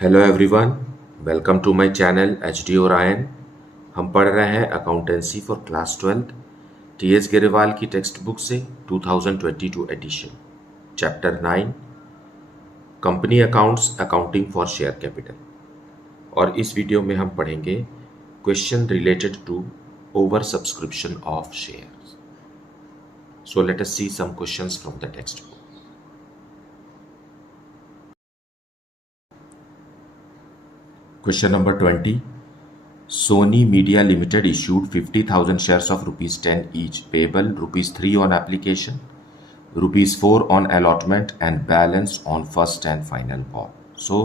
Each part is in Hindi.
Hello everyone, welcome to my channel H D Orion. हम पढ़ रहे हैं accountancy for class 12 T S Grewal की टेक्स्ट बुक से 2022 edition, chapter 9 company accounts accounting for share capital. और इस वीडियो में हम पढ़ेंगे question related to over subscription of shares. So let us see some questions from the text book. Question number 20. Sony Media Limited issued 50,000 shares of ₹10 each, payable ₹3 on application, ₹4 on allotment, and balance on first and final call. So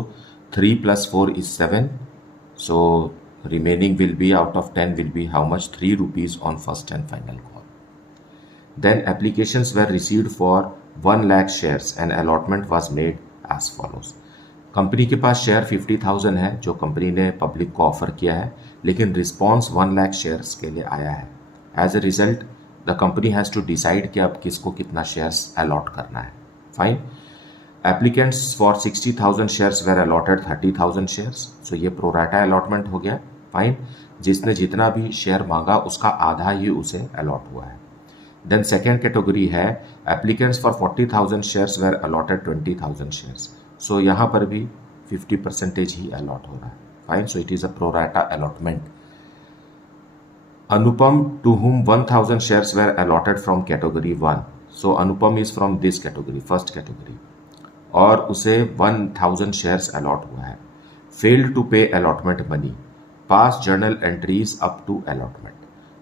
3 plus 4 is 7. So remaining will be, out of 10 will be how much? ₹3 on first and final call. Then applications were received for 1 lakh shares and allotment was made as follows. Company के पास शेयर 50,000 है जो कंपनी ने पब्लिक को ऑफर किया है, लेकिन रिस्पॉन्स 1 लाख शेयर्स के लिए आया है। As a result the company has to decide कि अब किसको कितना शेयर्स अलॉट करना है। Fine. Applicants for 60,000 shares were allotted 30,000 shares. So ये प्रोराटा अलॉटमेंट हो गया। फाइन। जिसने जितना भी शेयर मांगा उसका आधा ही उसे अलॉट हुआ है। देन सेकेंड कैटेगरी है applicants for 40,000 shares were allotted 20,000 shares. So यहाँ पर भी 50% ही अलॉट हो रहा है। Fine. So it is a pro rata allotment. Anupam to whom 1,000 shares were allotted from category 1। So Anupam is from this category, first category, और उसे 1,000 शेयर्स अलॉट हुआ है। Failed to pay allotment money, pass journal entries up to allotment.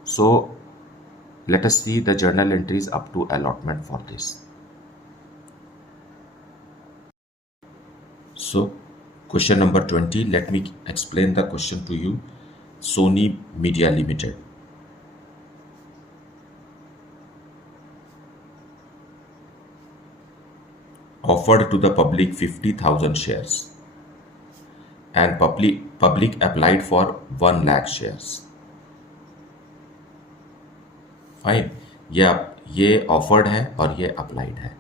So let us see the journal entries up to allotment for this. So question number 20, let me explain the question to you. Sony Media Limited offered to the public 50,000 shares and public applied for 1 lakh shares. Fine. ये ऑफर्ड है और ये अप्लाइड है,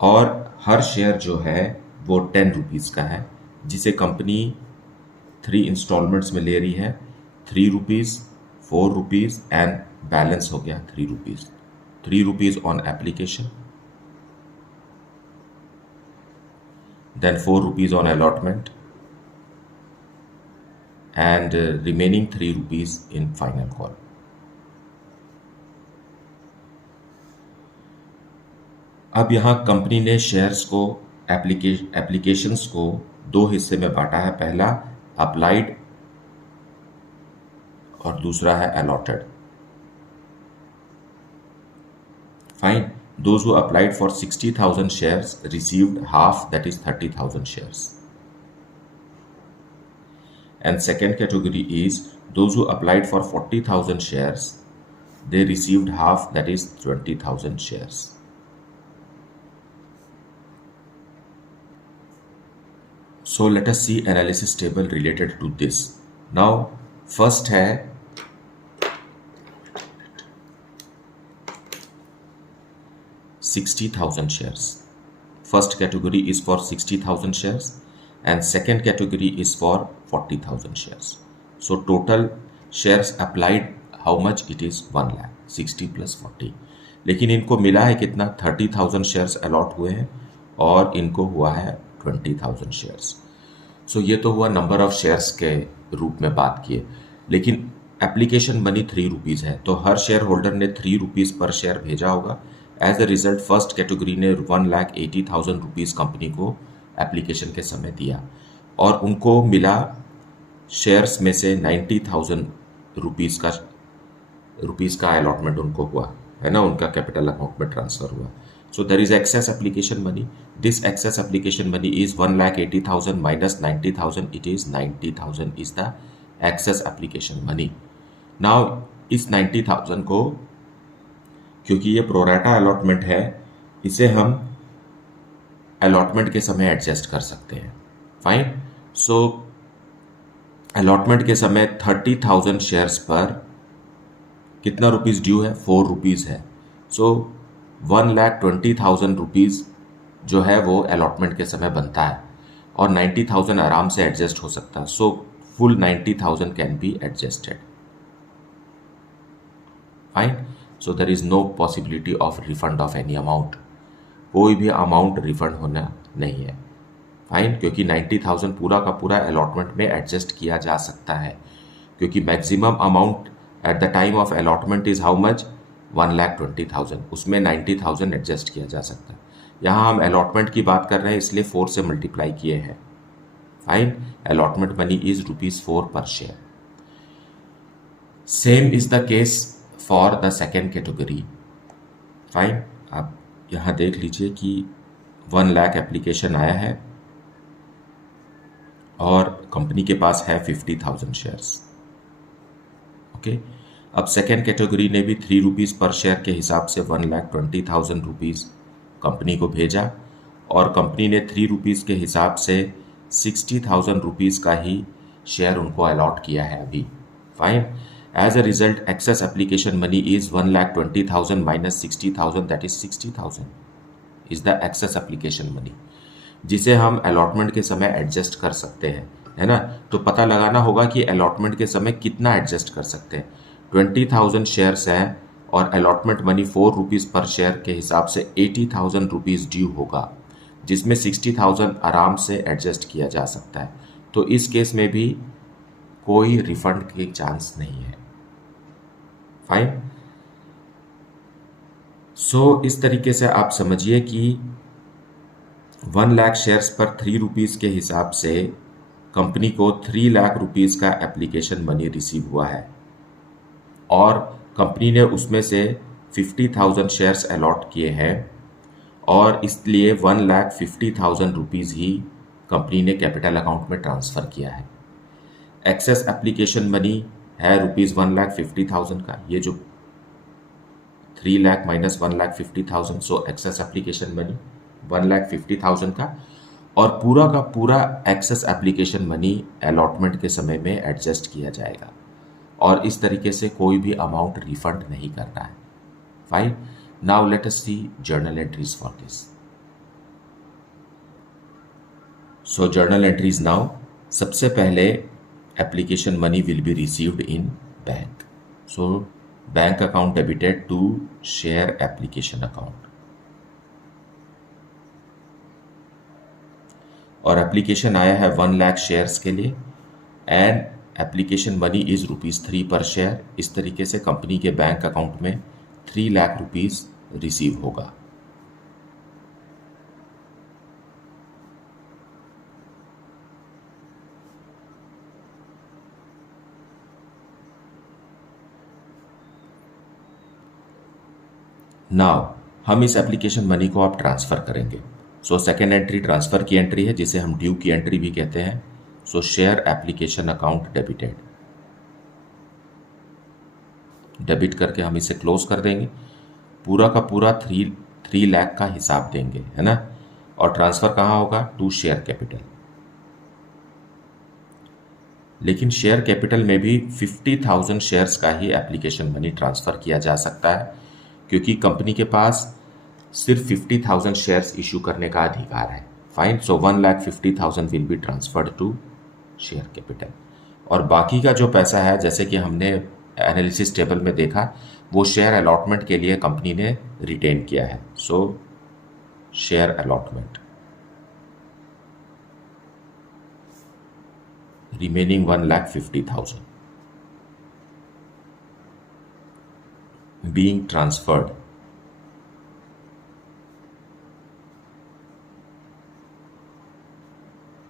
और हर शेयर जो है वो 10 रुपीज़ का है, जिसे कंपनी 3 इंस्टॉलमेंट्स में ले रही है। ₹3, ₹4 एंड बैलेंस हो गया ₹3। ₹3 on application, then ₹4 on allotment, and remaining ₹3 in final call. अब यहाँ कंपनी ने शेयर्स को एप्लीकेशंस को 2 हिस्से में बांटा है। पहला अप्लाइड और दूसरा है allotted. Fine. Those who applied for 60,000 shares received half, that is 30,000 shares, and second category is those who applied for 40,000 shares, they received half, that is 20,000 shares. So let us see analysis table related to this. Now first है $60,000 shares. First category is for 60,000 shares and second category is for 40,000 shares. So total shares applied, how much? It is 1 lakh, 60 plus 40. लेकिन इनको मिला है कितना? 30,000 शेयर्स अलॉट हुए हैं और इनको हुआ है 20,000 शेयर्स। सो ये तो हुआ नंबर ऑफ शेयर्स के रूप में बात किए, लेकिन एप्लीकेशन मनी ₹3 है, तो हर शेयर होल्डर ने ₹3 पर शेयर भेजा होगा। As a result first category ने ₹1,80,000 कंपनी को एप्लीकेशन के समय दिया, और उनको मिला शेयर्स में से ₹90,000 का अलॉटमेंट उनको हुआ है ना, उनका कैपिटल अकाउंट में ट्रांसफर हुआ। So there is excess application money. This excess application money is 1,80,000 minus 90,000. It is 90,000 is the excess application money. Now इस 90,000 को, क्योंकि ये प्रोराटा अलॉटमेंट है, इसे हम अलॉटमेंट के समय एडजस्ट कर सकते हैं। फाइन। सो अलॉटमेंट के समय 30,000 शेयर्स पर कितना रुपीस ड्यू है? ₹4 है। सो 1,20,000 रुपीज़ जो है वो अलॉटमेंट के समय बनता है। और 90,000 आराम से एडजस्ट हो सकता है. So full 90,000 can be adjusted. Fine. So there is no possibility of refund of any amount. कोई भी अमाउंट रिफंड होना नहीं है. फाइन. क्योंकि 90,000 पूरा का पूरा अलॉटमेंट में एडजस्ट किया जा सकता है, क्योंकि maximum amount at the time of allotment is how much 1,20,000. उसमें 90,000 एडजस्ट किया जा सकता है. यहाँ हम अलॉटमेंट की बात कर रहे हैं इसलिए 4 से मल्टीप्लाई किए हैं. फाइन. अलॉटमेंट मनी इज ₹4 पर share. Same is the case for the second category. Fine. आप यहाँ देख लीजिए कि 1 लाख एप्लीकेशन आया है और कंपनी के पास है 50,000 शेयर्स. ओके. अब सेकेंड कैटेगरी ने भी ₹3 पर शेयर के हिसाब से 1,20,000 कंपनी को भेजा और कंपनी ने ₹3 के हिसाब से 60,000 रुपीज़ का ही शेयर उनको अलॉट किया है अभी. Fine. As a result excess application money is 1,20,000 minus 60,000, that is 60,000 is the excess application money, जिसे हम अलॉटमेंट के समय एडजस्ट कर सकते हैं, है ना. तो पता लगाना होगा कि अलॉटमेंट के समय कितना एडजस्ट कर सकते हैं. 20,000 शेयर्स हैं और अलॉटमेंट मनी ₹4 पर शेयर के हिसाब से 80,000 रुपीज़ ड्यू होगा, जिसमें 60,000 आराम से एडजस्ट किया जा सकता है. तो इस केस में भी कोई रिफंड के चांस नहीं है. फाइन. सो इस तरीके से आप समझिए कि 1 लाख शेयर्स पर ₹3 के हिसाब से कंपनी को 3 लाख रुपीज़ का एप्लीकेशन मनी रिसीव हुआ है और कंपनी ने उसमें से 50,000 शेयर्स अलॉट किए हैं और इसलिए 1,50,000 रुपीज़ ही कंपनी ने कैपिटल अकाउंट में ट्रांसफ़र किया है. एक्सेस एप्लीकेशन मनी है ₹1,50,000 का. ये जो 3 लाख माइनस 1,50,000, सो एक्सेस एप्लीकेशन मनी 1,50,000 का, और पूरा का पूरा एक्सेस एप्लीकेशन मनी अलॉटमेंट के समय में एडजस्ट किया जाएगा और इस तरीके से कोई भी अमाउंट रिफंड नहीं करना है. Fine. Now let us see journal entries for this. So journal entries now. सबसे पहले application money will be received in bank. So bank account debited to share application account और एप्लीकेशन आया है 1 लाख शेयर्स के लिए एंड एप्लीकेशन मनी इज ₹3 पर शेयर. इस तरीके से कंपनी के बैंक अकाउंट में 3 लाख रुपीज़ रिसीव होगा. नाउ हम इस एप्लीकेशन मनी को आप ट्रांसफ़र करेंगे. सो सेकेंड एंट्री ट्रांसफ़र की एंट्री है जिसे हम ड्यू की एंट्री भी कहते हैं. सो share application account debited. Debit करके हम इसे क्लोज कर देंगे. पूरा का पूरा 3 लाख का हिसाब देंगे, है ना. और ट्रांसफ़र कहाँ होगा? To share capital. लेकिन शेयर कैपिटल में भी 50,000 शेयर्स का ही एप्लीकेशन मनी ट्रांसफ़र किया जा सकता है, क्योंकि कंपनी के पास सिर्फ 50,000 शेयर्स इशू करने का अधिकार है. Fine. So 1,50,000 will be transferred to share capital और बाकी का जो पैसा है, जैसे कि हमने एनालिसिस टेबल में देखा, वो शेयर अलॉटमेंट के लिए कंपनी ने रिटेन किया है. सो share allotment remaining 1,50,000 being transferred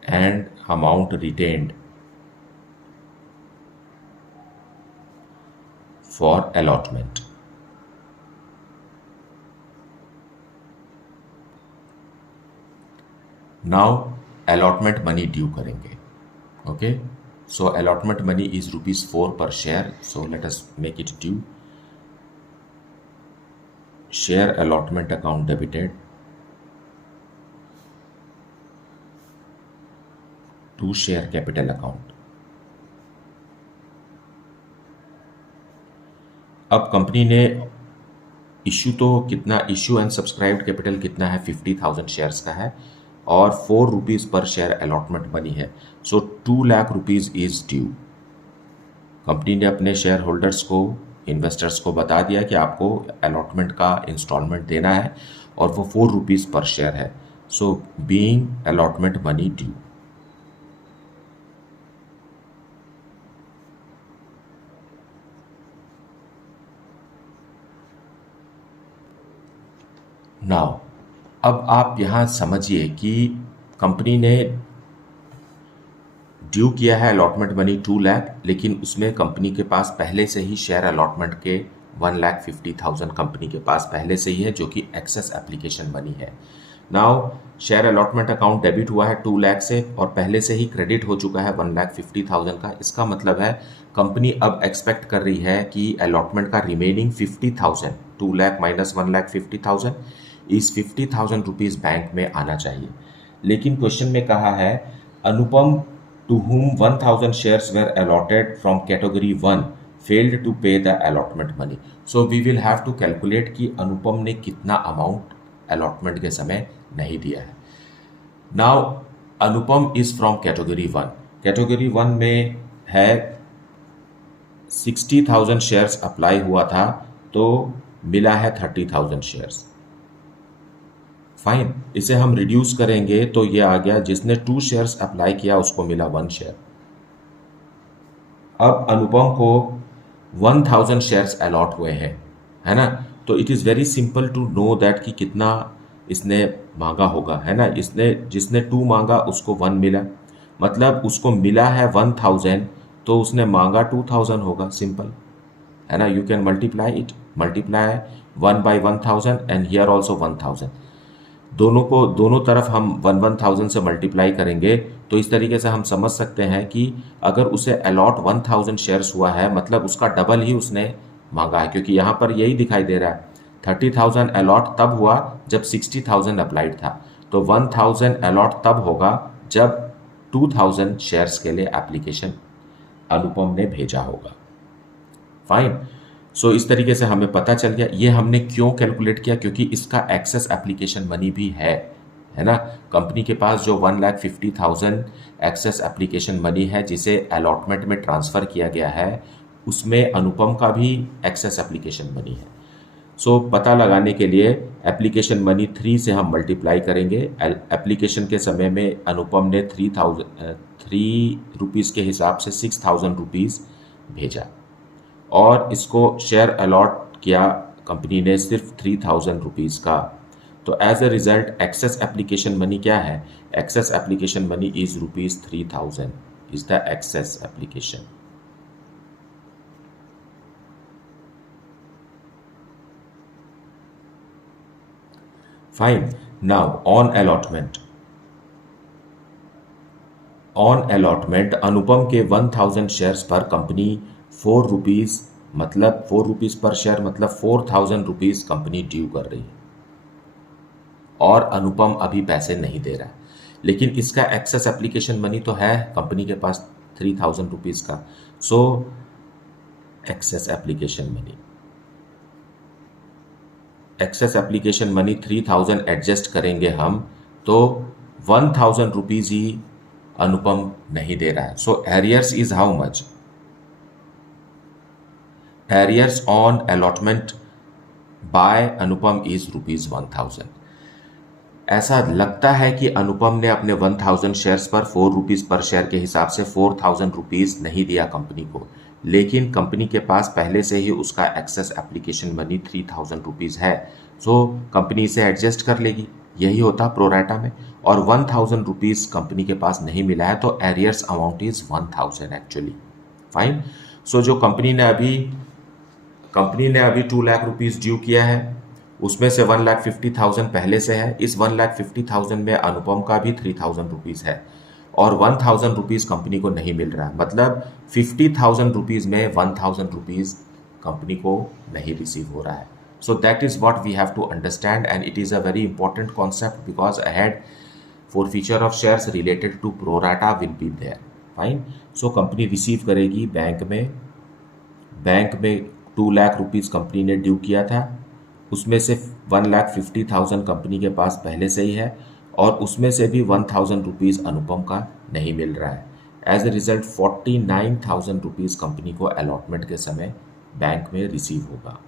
and amount retained for allotment. Now allotment money due करेंगे. Okay, so allotment money is ₹4 per share. So let us make it due. Share allotment account debited to share capital account. अब कंपनी ने इशू तो कितना, इशू एंड सब्सक्राइब्ड कैपिटल कितना है? 50,000 शेयर्स का है. और 4 रुपीज़ पर शेयर अलॉटमेंट मनी है। सो 2 lakh rupees is due. Company ने अपने शेयर होल्डर्स को, इन्वेस्टर्स को बता दिया कि आपको अलॉटमेंट का इंस्टॉलमेंट देना है और वो 4 रुपीज़ पर शेयर है। So being allotment money due. Now अब आप यहाँ समझिए कि कंपनी ने ड्यू किया है अलॉटमेंट मनी 2 लाख, लेकिन उसमें कंपनी के पास पहले से ही शेयर अलॉटमेंट के 1,50,000 कंपनी के पास पहले से ही है, जो कि एक्सेस एप्लीकेशन मनी है। Now share allotment account debit हुआ है 2 लाख से और पहले से ही क्रेडिट हो चुका है 1,50,000 का। इसका मतलब है कंपनी अब एक्सपेक्ट कर रही है कि अलॉटमेंट का रिमेनिंग 50,000, 2 लाख माइनस 1,50,000, इस 50,000 रुपीज़ बैंक में आना चाहिए। लेकिन क्वेश्चन में कहा है अनुपम to whom 1,000 shares were allotted from category 1 failed to pay the allotment money. So we will have to calculate कि अनुपम ने कितना अमाउंट अलॉटमेंट के समय नहीं दिया है। Now Anupam is from category 1। Category 1 में है 60,000 शेयर्स अप्लाई हुआ था तो मिला है 30,000 शेयर्स। फाइन, इसे हम रिड्यूस करेंगे तो ये आ गया जिसने 2 शेयर्स अप्लाई किया उसको मिला 1 शेयर। अब अनुपम को 1,000 शेयर्स अलॉट हुए हैं, है ना। तो it is very simple to know that कि कितना इसने मांगा होगा, है ना। जिसने 2 मांगा उसको 1 मिला, मतलब उसको मिला है 1,000 तो उसने मांगा 2,000 होगा, सिंपल, है ना। You can multiply 1 by 1,000 and here also 1,000। दोनों तरफ हम 1,000 से मल्टीप्लाई करेंगे तो इस तरीके से हम समझ सकते हैं कि अगर उसे अलॉट 1,000 शेयर्स हुआ है मतलब उसका डबल ही उसने मांगा है, क्योंकि यहाँ पर यही दिखाई दे रहा है 30,000 अलॉट तब हुआ जब 60,000 अप्लाइड था, तो 1,000 अलॉट तब होगा जब 2,000 शेयर्स के लिए एप्लीकेशन अनुपम ने भेजा होगा। फाइन, सो इस तरीके से हमें पता चल गया। ये हमने क्यों कैलकुलेट किया, क्योंकि इसका एक्सेस एप्लीकेशन मनी भी है ना। कंपनी के पास जो 1,50,000 एक्सेस एप्लीकेशन मनी है जिसे अलॉटमेंट में ट्रांसफ़र किया गया है उसमें अनुपम का भी एक्सेस एप्लीकेशन मनी है। सो पता लगाने के लिए एप्लीकेशन मनी 3 से हम मल्टीप्लाई करेंगे। एप्लीकेशन के समय में अनुपम ने 3 रुपीज़ के हिसाब से 6,000 रुपीज़ भेजा और इसको शेयर अलॉट किया कंपनी ने सिर्फ 3,000 रुपीज़ का। तो as a result excess application money क्या है, excess application money is ₹3,000 is the excess application. Fine, now on allotment Anupam के 1,000 शेयर्स पर कंपनी 4 रुपीज़ मतलब 4 रुपीज़ पर शेयर मतलब 4,000 रुपीज़ कंपनी ड्यू कर रही है और अनुपम अभी पैसे नहीं दे रहा है। लेकिन इसका एक्सेस एप्लीकेशन मनी तो है कंपनी के पास 3,000 रुपीज़ का। सो एक्सेस एप्लीकेशन मनी 3,000 एडजस्ट करेंगे हम तो 1,000 रुपीज़ ही अनुपम नहीं दे रहा है। So arrears is how much, arrears on allotment by Anupam is ₹1,000। ऐसा लगता है कि अनुपम ने अपने 1,000 शेयर्स पर 4 रुपीज़ पर शेयर के हिसाब से 4,000 रुपीज़ नहीं दिया कंपनी को, लेकिन कंपनी के पास पहले से ही उसका एक्सेस एप्लीकेशन मनी 3,000 रुपीज़ है। सो कंपनी इसे एडजस्ट कर लेगी, यही होता प्रोराटा में। और 1,000 रुपीज़ कंपनी के पास नहीं मिला है तो arrears amount is 1,000 actually. Fine, so जो कंपनी ने अभी 2 लाख रुपीज़ ड्यू किया है उसमें से 1,50,000 पहले से है। इस 1,50,000 में अनुपम का भी 3,000 रुपीज़ है और 1,000 रुपीज़ कंपनी को नहीं मिल रहा है, मतलब 50,000 रुपीज़ में 1,000 रुपीज़ कंपनी को नहीं रिसीव हो रहा है। So that is what we have to understand and it is a very important concept because ahead forfeiture of shares related to pro rata will be there. Fine, so company receive करेगी बैंक में 2 लाख रुपीज़ कंपनी ने ड्यू किया था, उसमें से 1,50,000 कंपनी के पास पहले से ही है और उसमें से भी 1000 रुपीज़ अनुपम का नहीं मिल रहा है। As a result 49,000 rupees company को अलॉटमेंट के समय बैंक में रिसीव होगा।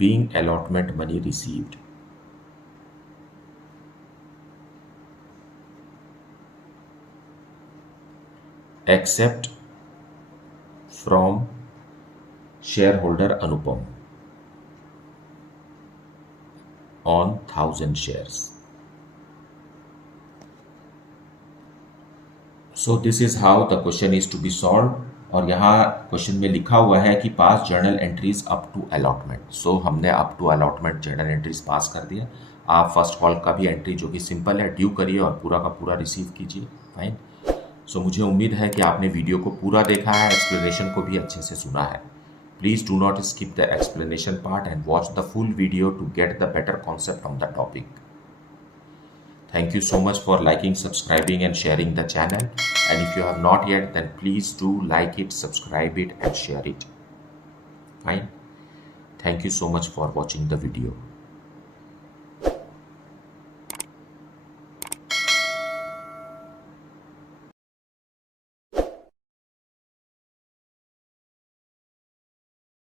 Being allotment money received. Except from shareholder Anupam on 1000 shares. So this is how the question is to be solved. और यहाँ क्वेश्चन में लिखा हुआ है कि pass journal entries up to allotment. So हमने up to allotment journal entries pass कर दिया। आप फर्स्ट कॉल का भी एंट्री जो कि सिंपल है ड्यू करिए और पूरा का पूरा रिसीव कीजिए। फाइन। सो मुझे उम्मीद है कि आपने वीडियो को पूरा देखा है, एक्सप्लेनेशन को भी अच्छे से सुना है। Please do not skip the explanation part and watch the full video to get the better concept on the topic. Thank you so much for liking, subscribing and sharing the channel. And if you have not yet, then please do like it, subscribe it and share it. Fine. Thank you so much for watching the video.